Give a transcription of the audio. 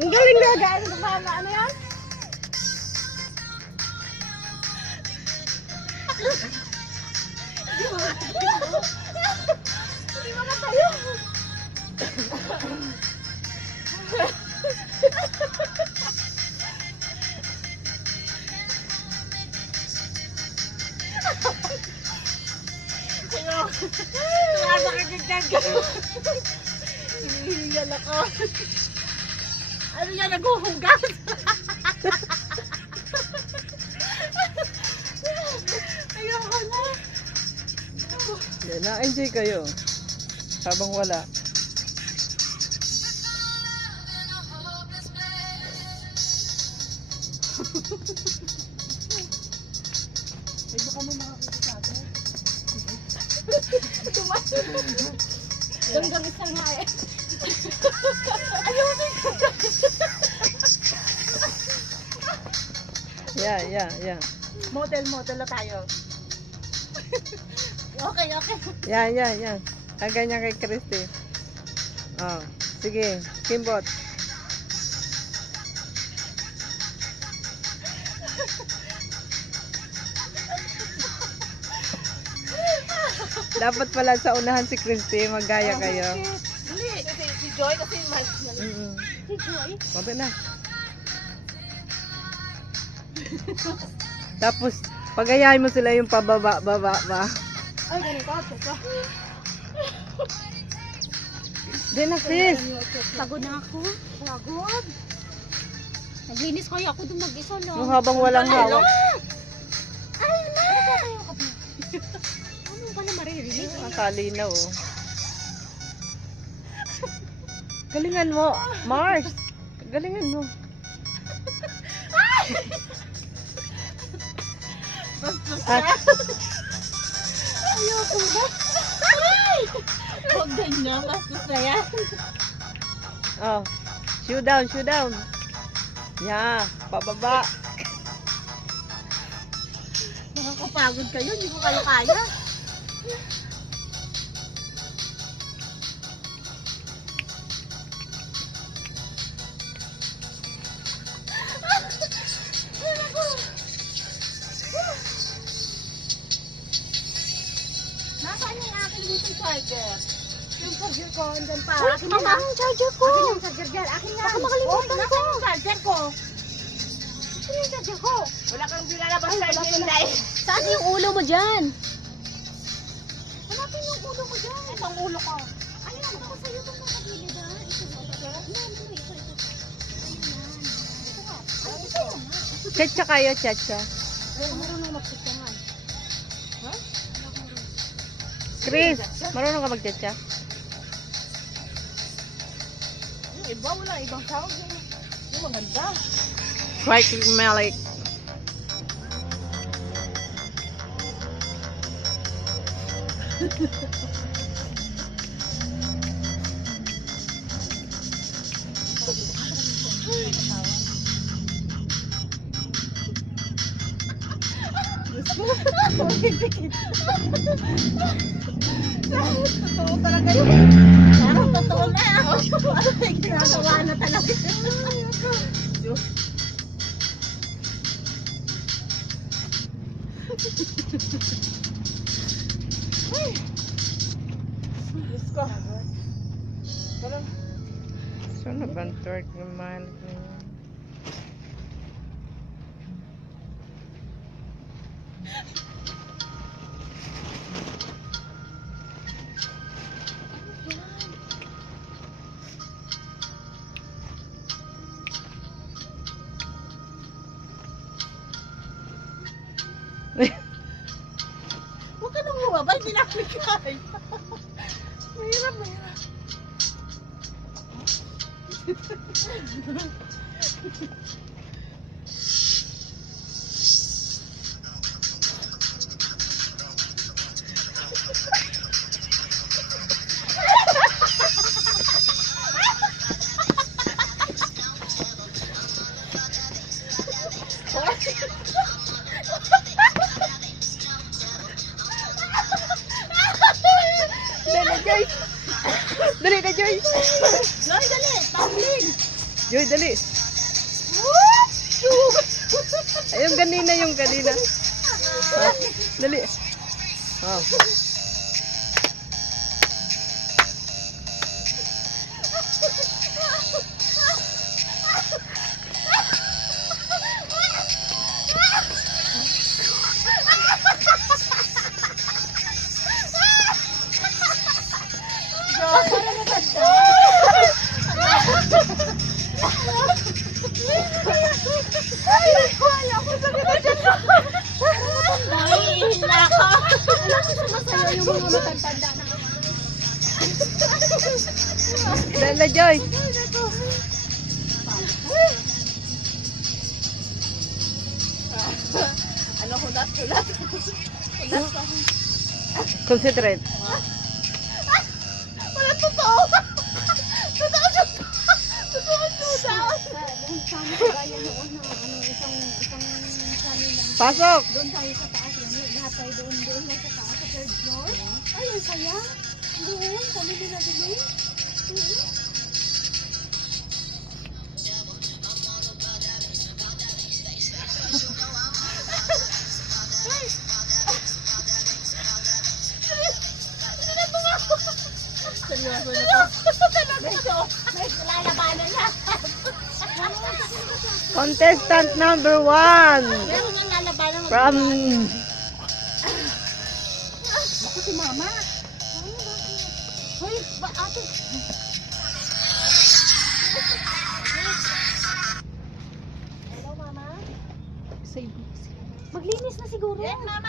Ang galing na guys. Mama, ano yan? Hindi mo na tayo. Sumasakit yung hinihingal ako. Ano yan, naghuhugas? Ayoko na. Yan, na-enjoy kayo. Habang wala. Ay, baka mo makakita sa atin. Ganggang isang nga eh. Ayun, Yeah. model na tayo. Okay. Yan. Ganyan kay Christy. Oh, sige, Kimbot. Dapat pala sa unahan si Christy, maggaya kayo. Hindi, si Joy kasi mas si Joy. Mabi na. Tapos, pagayahin mo sila yung pababa ba? Ay, ganito. Teka. Di na, sis. Pagod na ako. Pagod. Naglinis ko ako dun mag-isa lang. Nung habang walang hawak. Ay, na! Ano ba na maririnig? Ang kalinaw, oh. Galingan mo, Mars. Galingan mo. At, Ayoko na. Ay! Huwag ganyan, bastos na yan. oh, shoe down. Yeah, pababa. Nakakapagod kayo, hindi ko kayo kaya. Nasaan yung akin dito charger? Yung charger ko, andyan pa. Akin Ang na. ang charger ko! Akin yung charger girl. Akin yan. Baka makalimutan Nasaan yung charger ko? Ano yung charger ko? Wala kang binalabas sa inilay. Saan yung ulo mo dyan? Hanapin yung ulo ko dyan. Ito ang ulo ko. Ayun, ako sa'yo itong nakabili ba? Ito ba? Ito. Chacha kayo, chacha. Ay, marunong magsitangan. Chris, marunong ka mag-chacha? Yung iba, wala ibang sound. Yung maganda. Right, Malik. Totoo talaga yun. Parang totoo na. Ay, ginagawa na talaga. Diyos ko. Parang, Saan na ba ang twerk ng Malik na yun? huwag ka nang bumaba, hindi namin kaya. Mahirap. Dali na, Joyce! Dali na, Joyce! Loy, dali! Tumbling! Joy, dali. Ay, yung kanina, yung kanina. Ah, dali. Oh. Naiihina ako. Sumasayaw yung mga matagtanda na. Dala, Joy. Ano, hulat. Hulat pa. Concentrate. Wala, totoo. Totoo siya. Totoo siya. Doon sa amin sa bayan noon na isang sali lang. Pasok. Doon tayo sa taas yun. Lahat tayo doon lang sa taas sa third floor. Ay, ang saya. Doon, kami nila din. Seryoso na to. Medyo, lalabanan na. Contestant number 1. Meron nga lalabanan. From... Ako si mama. Hoy, ba ate? Hello, mama. Maglinis na siguro. Yan, mama.